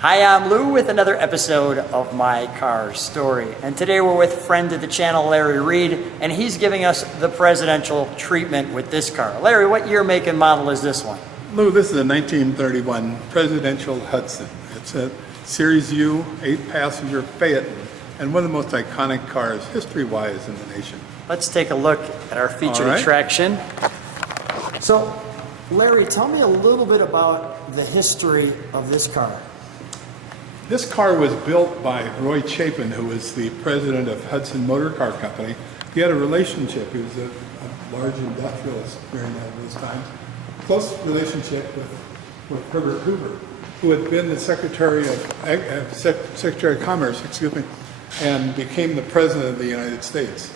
Hi, I'm Lou with another episode of My Car Story. And today we're with friend of the channel, Larry Reed, and he's giving us the presidential treatment with this car. Larry, what year, make, and model is this one? Lou, this is a 1931 presidential Hudson. It's a Series U 8-passenger Phaeton, and one of the most iconic cars history-wise in the nation. Let's take a look at our featured attraction. So, Larry, tell me a little bit about the history of this car. This car was built by Roy Chapin, who was the president of Hudson Motor Car Company. He had a relationship. He was a large industrialist during those times. Close relationship with Herbert Hoover, who had been the Secretary of Commerce, and became the President of the United States.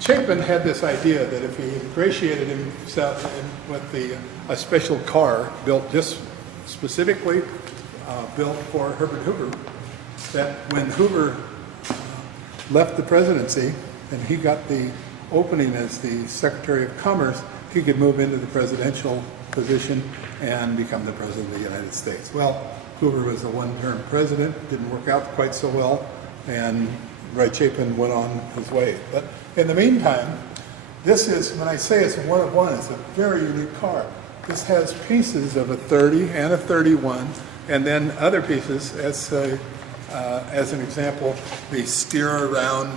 Chapin had this idea that if he ingratiated himself with a special car built just specifically built for Herbert Hoover, that when Hoover left the presidency and he got the opening as the Secretary of Commerce, he could move into the presidential position and become the President of the United States. Well, Hoover was a one-term president, didn't work out quite so well, and Roy Chapin went on his way. But in the meantime, this is, when I say it's a one of one, it's a very unique car. This has pieces of a 30 and a 31, and then other pieces, as an example, the steer around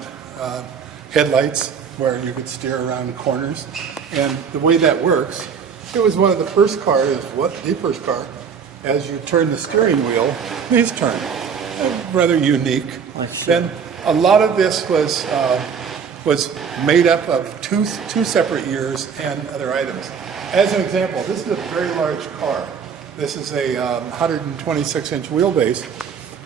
headlights, where you could steer around corners. And the way that works, it was one of the first cars, the first car, as you turn the steering wheel, these turn. Rather unique. Then a lot of this was made up of two separate years and other items. As an example, this is a very large car. This is a 126-inch wheelbase,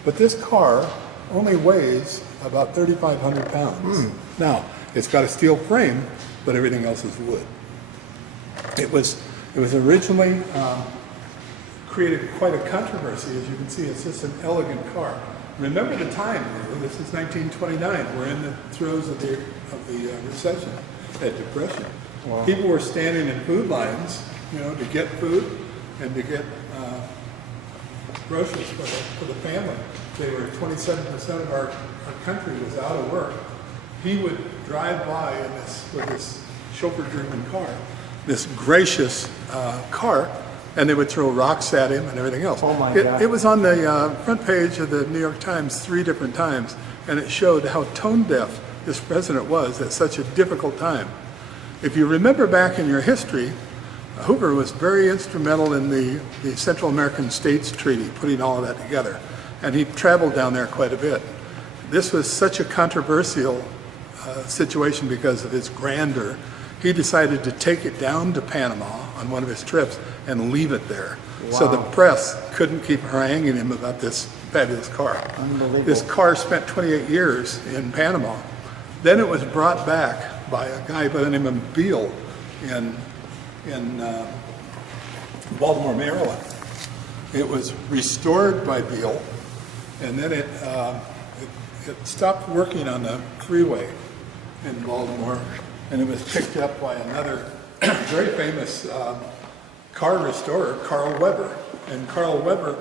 but this car only weighs about 3,500 pounds. Now, it's got a steel frame, but everything else is wood. It was originally created quite a controversy. As you can see, it's just an elegant car. Remember the time, this is 1929. We're in the throes of the recession, that depression. Wow. People were standing in food lines, to get food and to get groceries for the family. They were 27% of our country was out of work. He would drive by with this chauffeur-driven car, this gracious car, and they would throw rocks at him and everything else. Oh my God. It was on the front page of the New York Times 3 different times, and it showed how tone-deaf this president was at such a difficult time. If you remember back in your history, Hoover was very instrumental in the Central American States Treaty, putting all of that together, and he traveled down there quite a bit. This was such a controversial situation because of his grandeur. He decided to take it down to Panama on one of his trips and leave it there. Wow. So the press couldn't keep haranguing him about this fabulous car. Unbelievable. This car spent 28 years in Panama. Then it was brought back by a guy by the name of Beale in Baltimore, Maryland. It was restored by Beale, and then it stopped working on the freeway in Baltimore, and it was picked up by another very famous car restorer, Carl Weber. And Carl Weber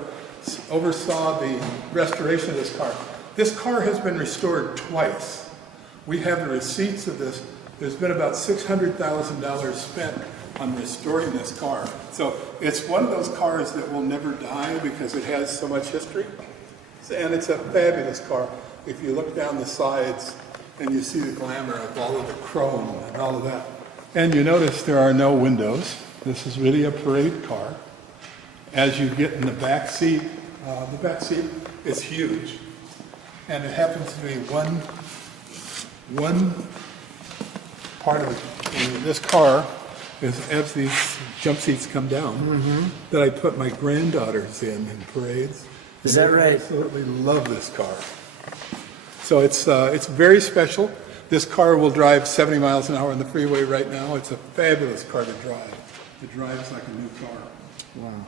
oversaw the restoration of this car. This car has been restored twice. We have the receipts of this. There's been about $600,000 spent on restoring this car. So it's one of those cars that will never die because it has so much history. And it's a fabulous car. If you look down the sides and you see the glamour of all of the chrome and all of that. And you notice there are no windows. This is really a parade car. As you get in the back seat is huge. And it happens to be one part of this car is, as these jump seats come down, that I put my granddaughters in parades. Is that right? I absolutely love this car. So it's very special. This car will drive 70 miles an hour on the freeway right now. It's a fabulous car to drive. It drives like a new car. Wow.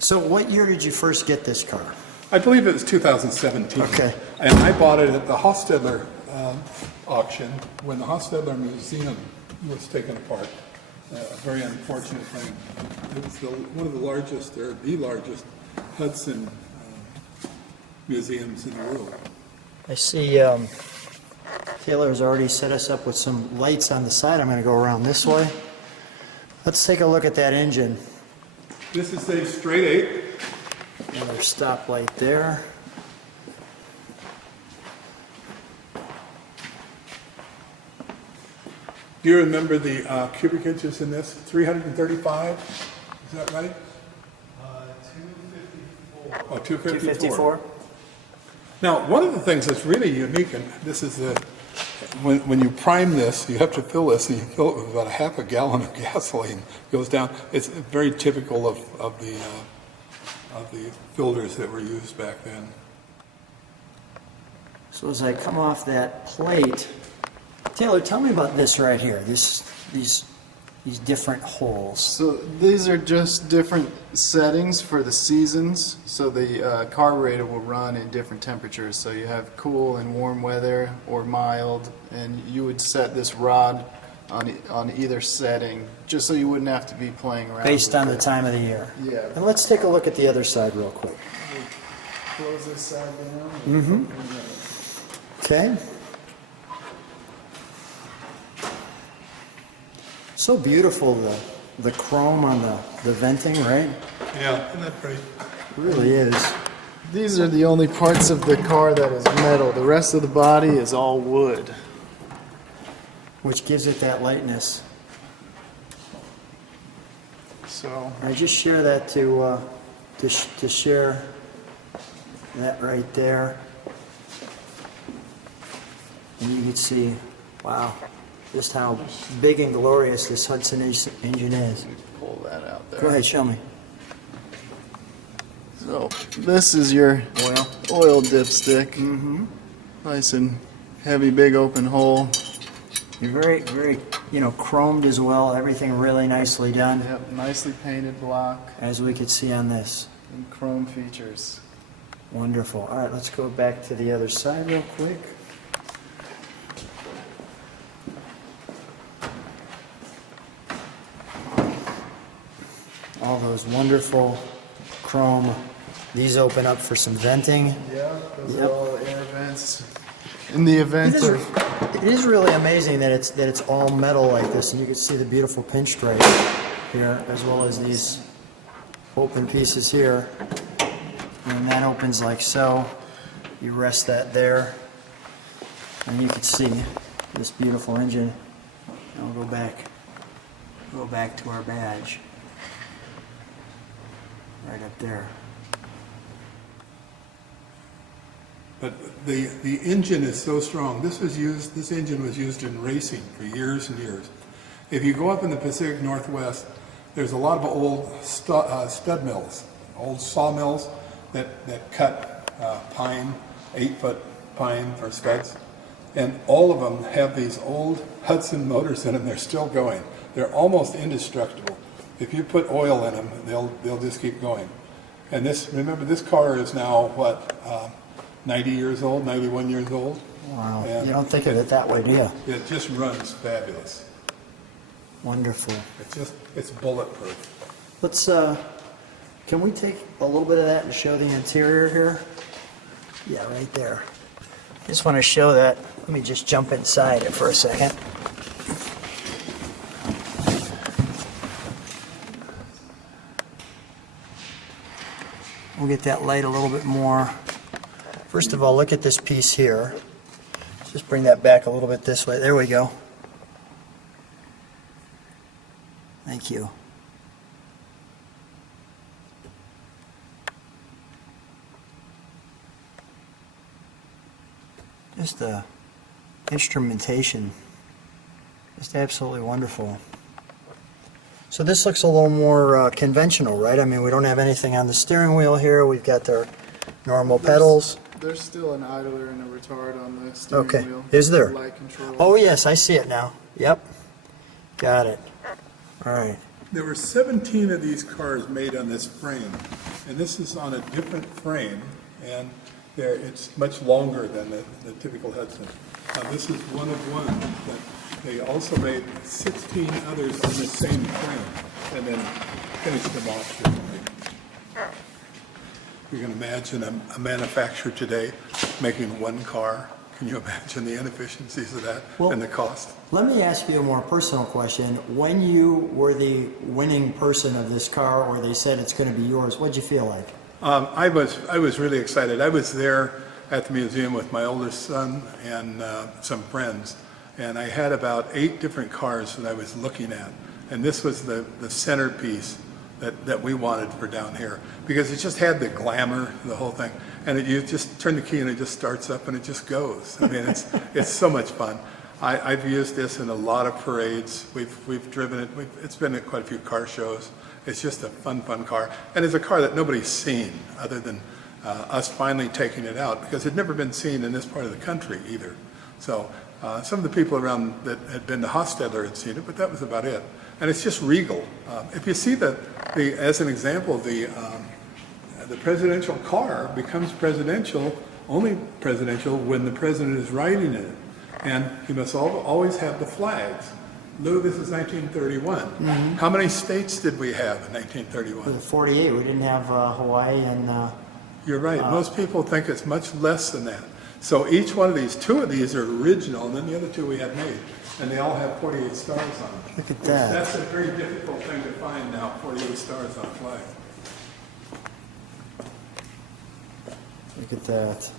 So what year did you first get this car? I believe it was 2017. Okay. And I bought it at the Hostetler auction when the Hostetler Museum was taken apart. A very unfortunate thing. It was one of the largest, or the largest, Hudson museums in the world. I see Taylor's already set us up with some lights on the side. I'm going to go around this way. Let's take a look at that engine. This is a straight 8. Another stoplight there. Do you remember the cubic inches in this? 335? Is that right? 254. Oh, 254. 254. Now, one of the things that's really unique, and this is when you prime this, you have to fill this, and you fill it with about a half a gallon of gasoline. Goes down. It's very typical of the filters that were used back then. So as I come off that plate, Taylor, tell me about this right here. These different holes. So these are just different settings for the seasons. So the carburetor will run in different temperatures. So you have cool and warm weather or mild, and you would set this rod on either setting, just so you wouldn't have to be playing around Based with on it. the time of the year. Yeah. And let's take a look at the other side real quick. Close this side down. Mm-hmm. Okay. So beautiful, the chrome on the venting, right? Yeah, isn't that pretty? It really is. These are the only parts of the car that is metal. The rest of the body is all wood. Which gives it that lightness. So I just share that to share that right there. And you can see, wow, just how big and glorious this Hudson engine is. pull that out there. Go ahead, show me. So this is your oil dipstick. Mm-hmm. Nice and heavy, big open hole. You're very, very, chromed as well. Everything really nicely done, Yep, nicely painted block as we could see on this. and chrome features. Wonderful. All right, let's go back to the other side real quick. All those wonderful chrome. These open up for some venting. Yeah, those Yep. are all air vents. In the event of It is really amazing that it's all metal like this, and you can see the beautiful pinstripe here, as well as these open pieces here. And that opens like so. You rest that there, and you can see this beautiful engine. And we'll go back to our badge, right up there. But the engine is so strong. This engine was used in racing for years and years. If you go up in the Pacific Northwest, there's a lot of old stud mills, old sawmills that cut pine, 8-foot pine for studs. And all of them have these old Hudson motors in them. They're still going. They're almost indestructible. If you put oil in them, they'll just keep going. And remember, this car is now, 90 years old, 91 years old. Wow. And You don't think of it that way, do you? it just runs fabulous. Wonderful. It's bulletproof. Let's, can we take a little bit of that and show the interior here? Yeah, right there. Just want to show that. Let me just jump inside it for a second. We'll get that light a little bit more. First of all, look at this piece here. Just bring that back a little bit this way. There we go. Thank you. Just the instrumentation, just absolutely wonderful. So this looks a little more conventional, right? I mean, we don't have anything on the steering wheel here. We've got our normal pedals. There's still an idler and a retard on the steering Okay, wheel. is there? Light control. Oh yes, I see it now. Yep, got it. All right. There were 17 of these cars made on this frame, and this is on a different frame, and it's much longer than the typical Hudson. This is one of one, but they also made 16 others on the same frame, and then finished them off differently. you can imagine a manufacturer today making one car. Can you imagine the inefficiencies of that and the cost? Let me ask you a more personal question. When you were the winning person of this car, or they said it's going to be yours, what'd you feel like? I was really excited. I was there at the museum with my oldest son and some friends, and I had about 8 different cars that I was looking at, and this was the centerpiece that we wanted for down here, because it just had the glamour, the whole thing, and you just turn the key and it just starts up and it just goes. I mean, it's so much fun. I've used this in a lot of parades. We've driven it. It's been at quite a few car shows. It's just a fun car, and it's a car that nobody's seen other than us finally taking it out, because it'd never been seen in this part of the country either. So some of the people around that had been to Costabile had seen it, but that was about it. And it's just regal. If you see as an example, the presidential car becomes presidential, only presidential when the president is riding in it. And you must always have the flags. Lou, this is 1931. Mm-hmm. How many states did we have in 1931? 48. We didn't have Hawaii and... You're right. Most people think it's much less than that. So each one of these, 2 of these are original, and then the other 2 we had made. And they all have 48 stars on them. Look at that. That's a very difficult thing to find now, 48 stars on a flag. Look at that.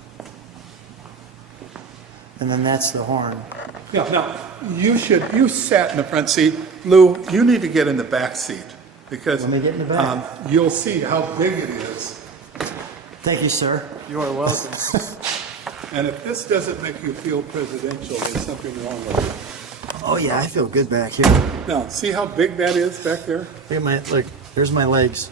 And then that's the horn. Yeah, now, you sat in the front seat. Lou, you need to get in the back seat, because Let me get in the back. You'll see how big it is. Thank you, sir. You are welcome. And if this doesn't make you feel presidential, there's something wrong with it. Oh yeah, I feel good back here. Now, see how big that is back there? Look, there's my legs.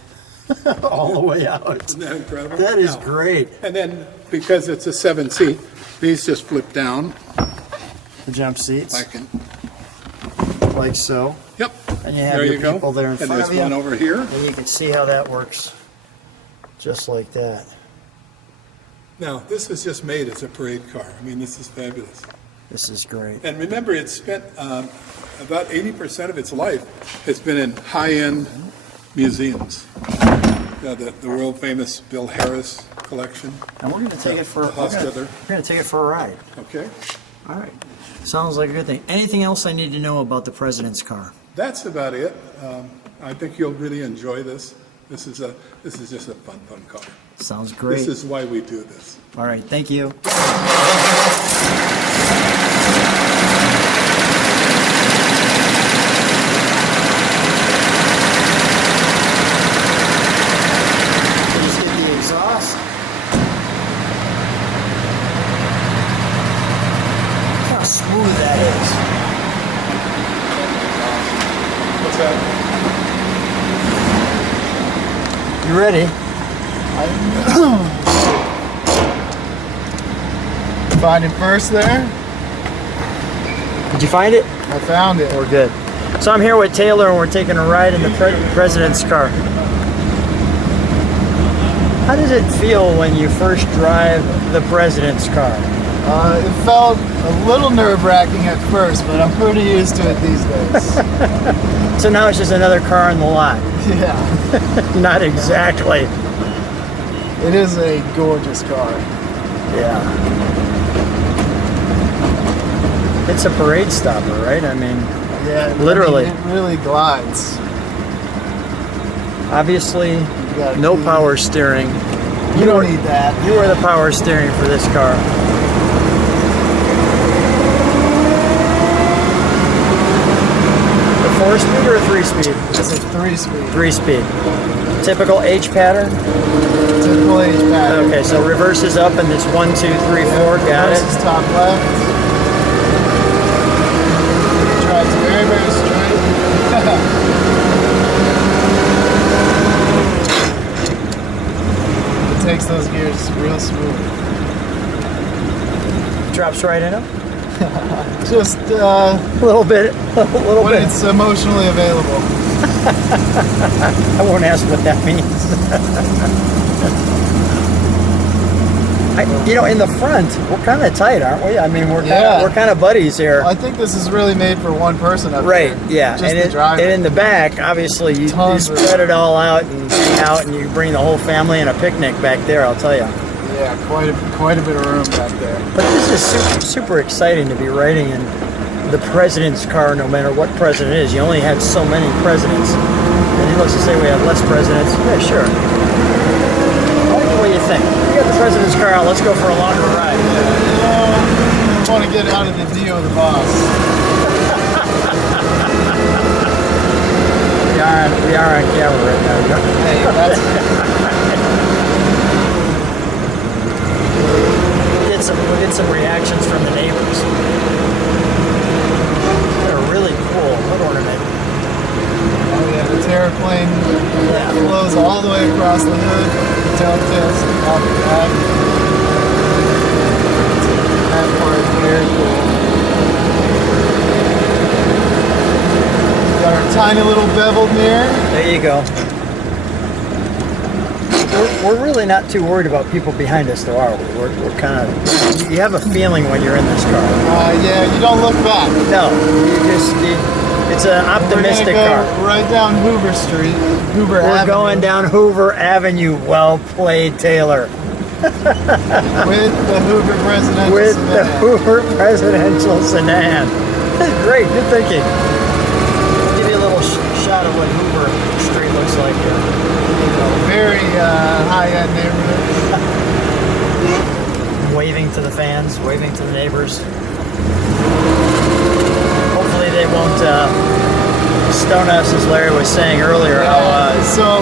All the way out. Isn't that incredible? That is Now, great. And then, because it's a 7-seat, these just flip down. The jump seats, Like like so. Yep. And you have There your you go. people there in And front there's of you. one over here. And you can see how that works. Just like that. Now, this was just made as a parade car. I mean, this is fabulous. This is great. And remember, it's spent about 80% of its life has been in high-end museums. The world famous Bill Harris collection. And we're going to take it for Costabile. we're going to take it for a ride. Okay. All right. Sounds like a good thing. Anything else I need to know about the president's car? That's about it. I think you'll really enjoy this. This is just a fun car. Sounds great. This is why we do this. All right. Thank you. Just hit the exhaust. Look how smooth that is. What's that? You ready? Find it first there. Did you find it? I found it. We're good. So I'm here with Taylor and we're taking a ride in the president's car. How does it feel when you first drive the president's car? It felt a little nerve-wracking at first, but I'm pretty used to it these days. So now it's just another car in the lot. Yeah, Not exactly. it is a gorgeous car. Yeah. It's a parade stopper, right? I mean, Yeah, Literally. I mean, it really glides. obviously, You got no key. power steering. You don't need that. You are the power steering for this car. A 4-speed or a 3-speed? It's a 3-speed. 3-speed. Typical H pattern? Typical H pattern. Okay, so reverse is up and it's 1, 2, 3, 4. Got This it. is top left. Drives very, very straight. It takes those gears real smooth. Drops right in them. Just A little bit. A little when bit. it's emotionally available. I won't ask what that means. You know, in the front, we're kind of tight, aren't we? I mean, we're kind of buddies here. I think this is really made for one person up Right, there. yeah. Just And the driver. and in the back, obviously, you Tons of spread room. it all out and hang out, and you bring the whole family in a picnic back there, I'll tell you. Yeah, quite a bit of room back there. But this is super exciting to be riding in the president's car, no matter what president it is. You only had so many presidents. And needless to say, we have less presidents. Yeah, sure. What do you think? You got the president's car out. Let's go for a longer ride. I want to get out of the view of the boss. We are on camera right now. Hey, that's We'll get some reactions from the neighbors. They're really cool. What ornament? oh yeah, the airplane flows all the way across the hood, telltales off the back. That part is very cool. Got our tiny little beveled mirror. There you go. We're really not too worried about people behind us, though, are we? We're kind of. You have a feeling when you're in this car. Yeah, you don't look back. No, it's an optimistic We're gonna car. go right down Hoover Street, Hoover We're Avenue, going down Hoover Avenue. Well played, Taylor. with the Hoover presidential With the sedan. Hoover presidential sedan. Great, good thinking. Give you a little shot of what Hoover Street looks like here. Very high-end neighborhood. Waving to the fans, waving to the neighbors. Hopefully they won't stone us, as Larry was saying earlier. So,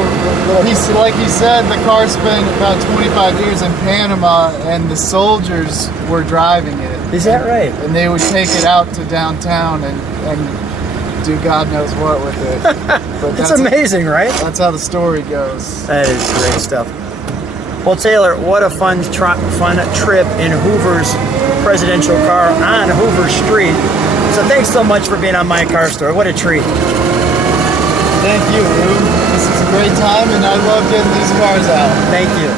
like he said, the car spent about 25 years in Panama, and the soldiers were driving it. Is that right? And they would take it out to downtown and do God knows what with it. But It's amazing, right? That's how the story goes. That is great stuff. Well, Taylor, what a fun trip in Hoover's presidential car on Hoover Street. So thanks so much for being on My Car Story. What a treat. Thank you, Rube. This is a great time, and I love getting these cars out. Thank you.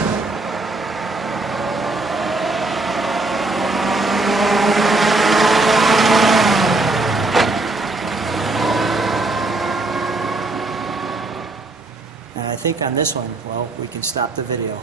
And I think on this one, well, we can stop the video.